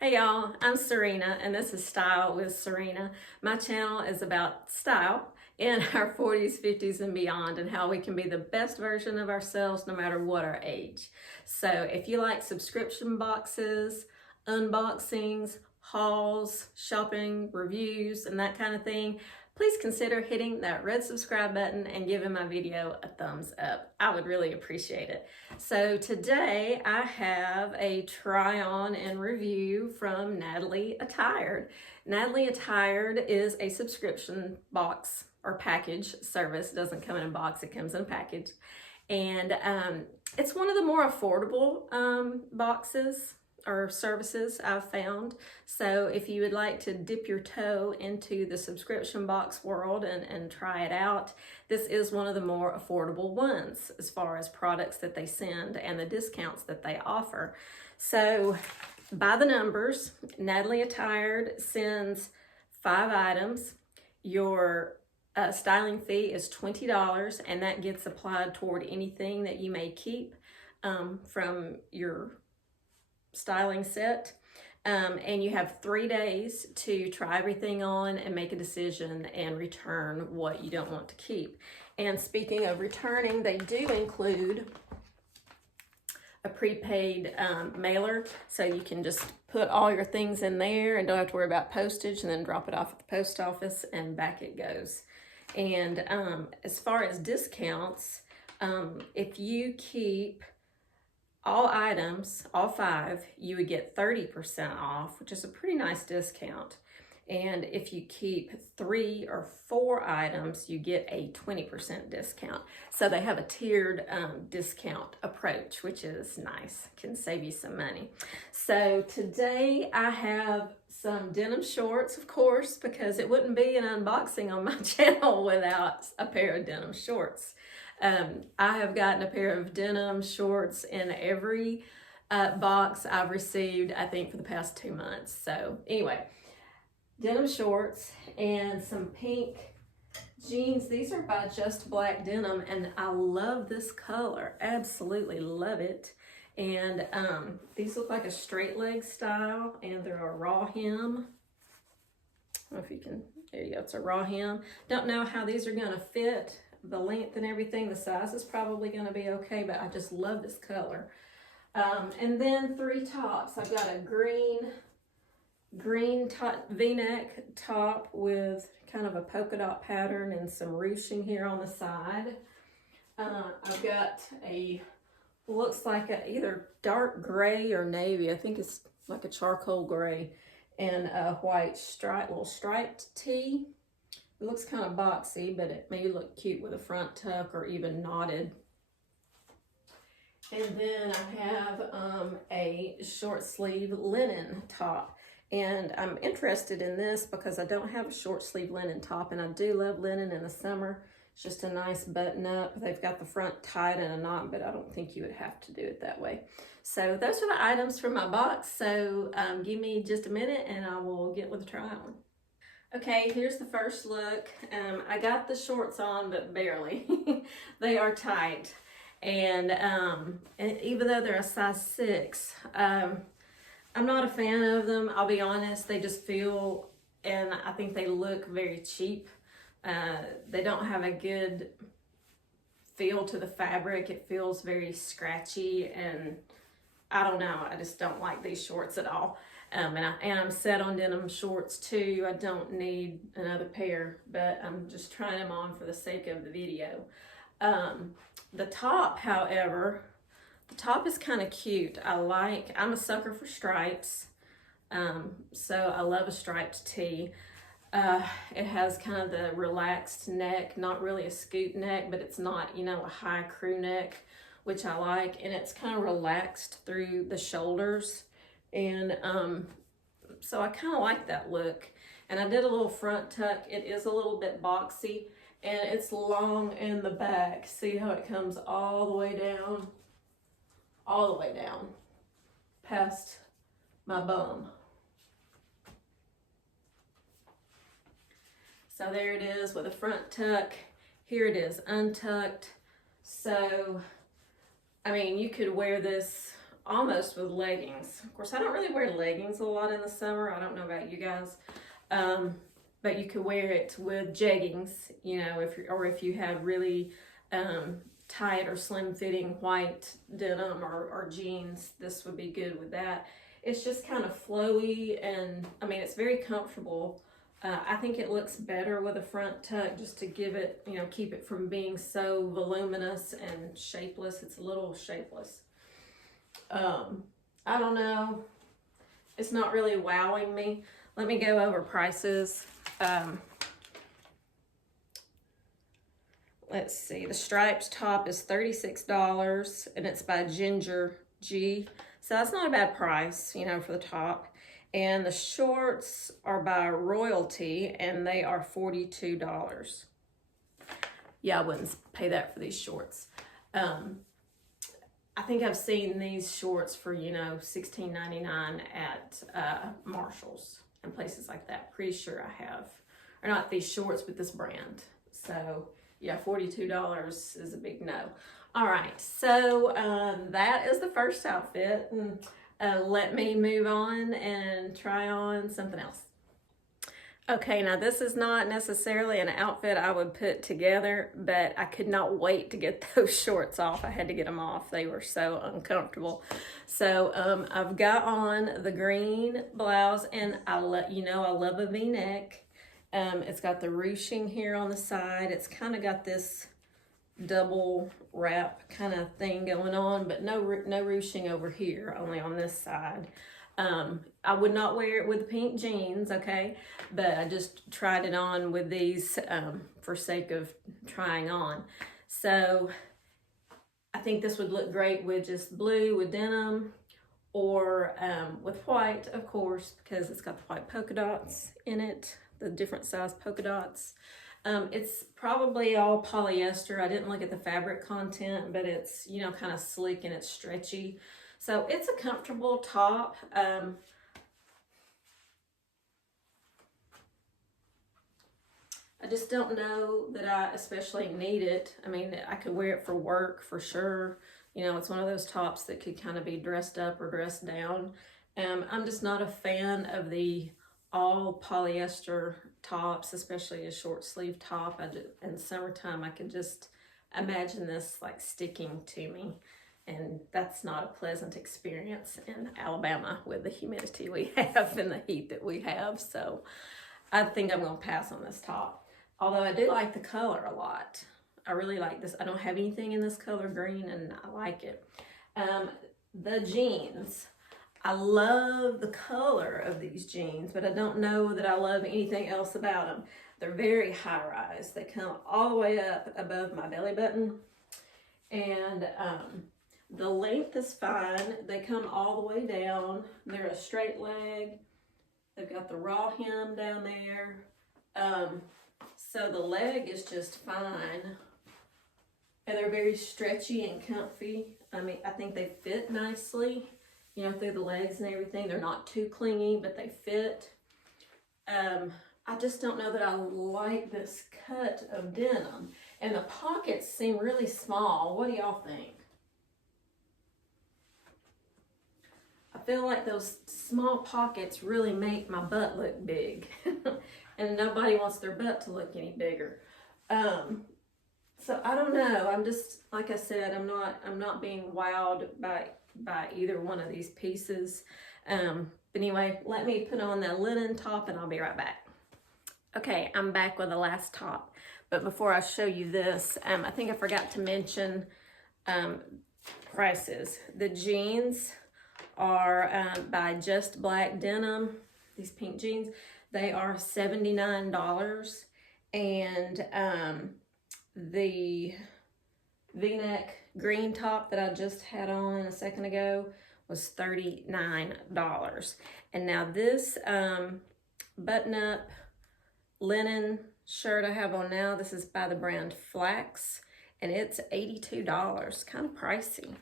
Hey y'all, I'm Serena and this is Style with Serena. My channel is about style in our 40s, 50s, and beyond, and how we can be the best version of ourselves no matter what our age. So if you like subscription boxes, unboxings, hauls, shopping, reviews, and that kind of thing, please consider hitting that red subscribe button and giving my video a thumbs up. I would really appreciate it. So today I have a try on and review from Natalie Attired. Natalie Attired is a subscription box or package service. It doesn't come in a box, it comes in a package. And it's one of the more affordable boxes or services I've found. So if you would like to dip your toe into the subscription box world and try it out, this is one of the more affordable ones as far as products that they send and the discounts that they offer. So by the numbers, Natalie Attired sends 5 items. Your styling fee is $20, and that gets applied toward anything that you may keep from your styling set. And you have 3 days to try everything on and make a decision and return what you don't want to keep. And speaking of returning, they do include a prepaid mailer, so you can just put all your things in there and don't have to worry about postage, and then drop it off at the post office and back it goes. And as far as discounts, if you keep all items, all 5, you would get 30% off, which is a pretty nice discount. And if you keep 3 or 4 items, you get a 20% discount. So they have a tiered discount approach, which is nice, can save you some money. So today I have some denim shorts, of course, because it wouldn't be an unboxing on my channel without a pair of denim shorts. I have gotten a pair of denim shorts in every box I've received, I think, for the past 2 months. So anyway, denim shorts and some pink jeans. These are by Just Black Denim, and I love this color. Absolutely love it. And these look like a straight leg style, and they're a raw hem. I don't know if you can, there you go, it's a raw hem. Don't know how these are gonna fit, the length and everything. The size is probably gonna be okay, but I just love this color. And then 3 tops. I've got a green top, V-neck top with kind of a polka dot pattern and some ruching here on the side. I've got a, looks like a either dark gray or navy. I think it's like a charcoal gray, and a white little striped tee. It looks kind of boxy, but it may look cute with a front tuck or even knotted. And then I have a short sleeve linen top. And I'm interested in this because I don't have a short sleeve linen top, and I do love linen in the summer. It's just a nice button up. They've got the front tied in a knot, but I don't think you would have to do it that way. So those are the items from my box. So give me just a minute and I will get with the try on. Okay, here's the first look. I got the shorts on, but barely. They are tight. And even though they're a size 6, I'm not a fan of them, I'll be honest. They just feel, and I think they look very cheap. They don't have a good feel to the fabric. It feels very scratchy, and I don't know, I just don't like these shorts at all. And I'm set on denim shorts too. I don't need another pair, but I'm just trying them on for the sake of the video. The top, however, the top is kind of cute. I'm a sucker for stripes, so I love a striped tee. It has kind of the relaxed neck, not really a scoop neck, but it's not, you know, a high crew neck, which I like, and it's kind of relaxed through the shoulders. And so I kind of like that look. And I did a little front tuck. It is a little bit boxy, and it's long in the back. See how it comes all the way down past my bum. So there it is with a front tuck. Here it is untucked. So, I mean, you could wear this almost with leggings. Of course, I don't really wear leggings a lot in the summer. I don't know about you guys. But you could wear it with jeggings, you know, if you had really tight or slim fitting white denim or jeans, this would be good with that. It's just kind of flowy, and I mean, it's very comfortable. I think it looks better with a front tuck, just to give it, you know, keep it from being so voluminous and shapeless. It's a little shapeless. I don't know. It's not really wowing me. Let me go over prices. Let's see. The striped top is $36, and it's by Ginger G. So that's not a bad price, you know, for the top. And the shorts are by Royalty, and they are $42. Yeah, I wouldn't pay that for these shorts. I think I've seen these shorts for, you know, $16.99 at Marshall's and places like that. Pretty sure I have. Or not these shorts, but this brand. So, yeah, $42 is a big no. All right, so that is the first outfit. And let me move on and try on something else. Okay, now this is not necessarily an outfit I would put together, but I could not wait to get those shorts off. I had to get them off. They were so uncomfortable. So I've got on the green blouse, and I love a V-neck. It's got the ruching here on the side. It's kind of got this double wrap kind of thing going on, but no ruching over here, only on this side. I would not wear it with pink jeans, okay? But I just tried it on with these for sake of trying on. So I think this would look great with just blue with denim, or with white, of course, because it's got the white polka dots in it, the different size polka dots. It's probably all polyester. I didn't look at the fabric content, but it's, you know, kind of sleek and it's stretchy. So it's a comfortable top. I just don't know that I especially need it. I mean, I could wear it for work for sure. You know, it's one of those tops that could kind of be dressed up or dressed down. I'm just not a fan of the all polyester tops, especially a short sleeve top. In summertime, I can just imagine this like sticking to me. And that's not a pleasant experience in Alabama with the humidity we have and the heat that we have. So I think I'm going to pass on this top. Although I do like the color a lot. I really like this. I don't have anything in this color green, and I like it. The jeans. I love the color of these jeans, but I don't know that I love anything else about them. They're very high rise. They come all the way up above my belly button. And the length is fine. They come all the way down. They're a straight leg. They've got the raw hem down there. So the leg is just fine. And they're very stretchy and comfy. I mean, I think they fit nicely, you know, through the legs and everything. They're not too clingy, but they fit. I just don't know that I like this cut of denim. And the pockets seem really small. What do y'all think? I feel like those small pockets really make my butt look big. And nobody wants their butt to look any bigger. So I don't know. I'm just, like I said, I'm not being wowed by either one of these pieces. But anyway, let me put on the linen top and I'll be right back. Okay, I'm back with the last top. But before I show you this, I think I forgot to mention prices. The jeans are by Just Black Denim, these pink jeans. They are $79, and the V-neck green top that I just had on a second ago was $39. And now this button-up linen shirt I have on now, this is by the brand Flax, and it's $82, kind of pricey.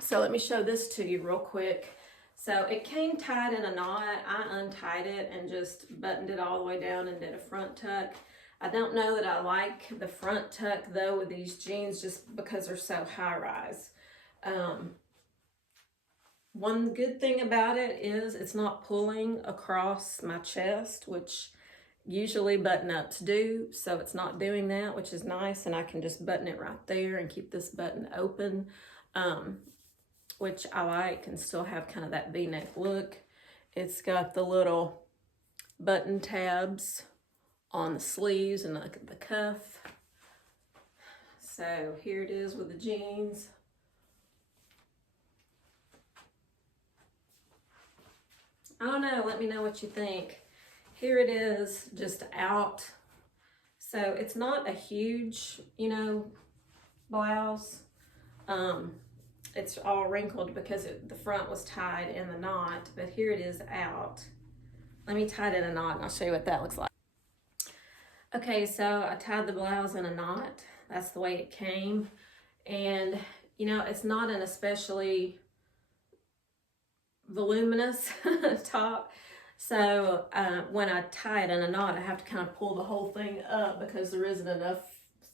So let me show this to you real quick. So it came tied in a knot. I untied it and just buttoned it all the way down and did a front tuck. I don't know that I like the front tuck though with these jeans, just because they're so high rise. One good thing about it is it's not pulling across my chest, which usually button-ups do, so it's not doing that, which is nice, and I can just button it right there and keep this button open, which I like, and still have kind of that V-neck look. It's got the little button tabs on the sleeves and the cuff. So here it is with the jeans. I don't know, let me know what you think. Here it is, just out. So it's not a huge, you know, blouse. It's all wrinkled because the front was tied in the knot, but here it is out. Let me tie it in a knot and I'll show you what that looks like. Okay, so I tied the blouse in a knot. That's the way it came. And, you know, it's not an especially voluminous top. So when I tie it in a knot, I have to kind of pull the whole thing up because there isn't enough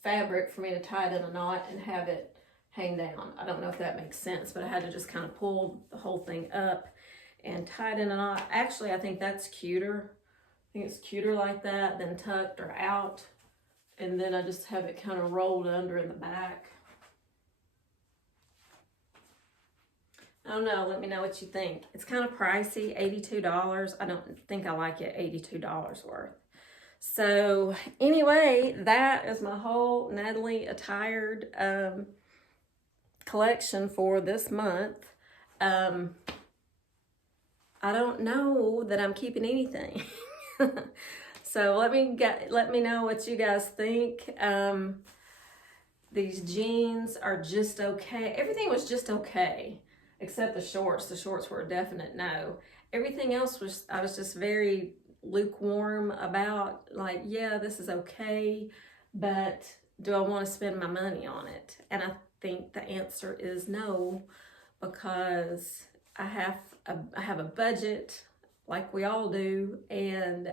fabric for me to tie it in a knot and have it hang down. I don't know if that makes sense, but I had to just kind of pull the whole thing up and tie it in a knot. Actually, I think that's cuter. I think it's cuter like that than tucked or out. And then I just have it kind of rolled under in the back. I don't know, let me know what you think. It's kind of pricey, $82. I don't think I like it $82 worth. So anyway, that is my whole Natalie Attired collection for this month. I don't know that I'm keeping anything. So let me know what you guys think. These jeans are just okay. Everything was just okay, except the shorts. The shorts were a definite no. Everything else was, I was just very lukewarm about, like, yeah, this is okay, but do I want to spend my money on it? And I think the answer is no, because I have a budget like we all do, and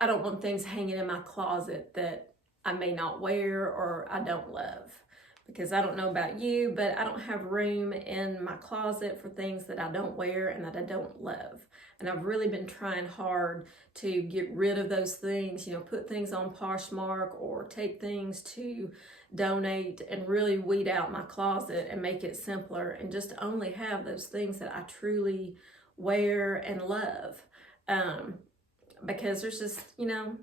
I don't want things hanging in my closet that I may not wear or I don't love. Because I don't know about you, but I don't have room in my closet for things that I don't wear and that I don't love. And I've really been trying hard to get rid of those things, you know, put things on Poshmark or take things to donate and really weed out my closet and make it simpler and just only have those things that I truly wear and love. Because there's just, you know,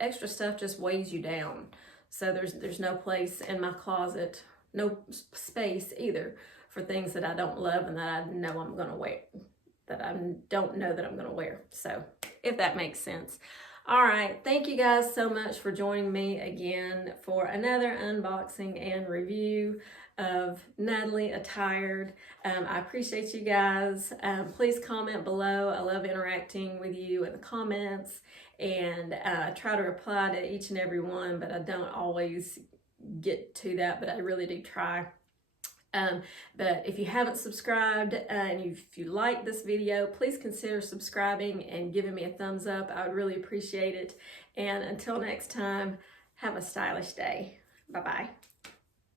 extra stuff just weighs you down. So there's no place in my closet, no space either for things that I don't love and that I know I'm gonna wear, that I don't know that I'm gonna wear. So if that makes sense. All right, thank you guys so much for joining me again for another unboxing and review of Natalie Attired. I appreciate you guys. Please comment below. I love interacting with you in the comments, and I try to reply to each and every one, but I don't always get to that, but I really do try. But if you haven't subscribed and if you like this video, please consider subscribing and giving me a thumbs up. I would really appreciate it. And until next time, have a stylish day. Bye-bye.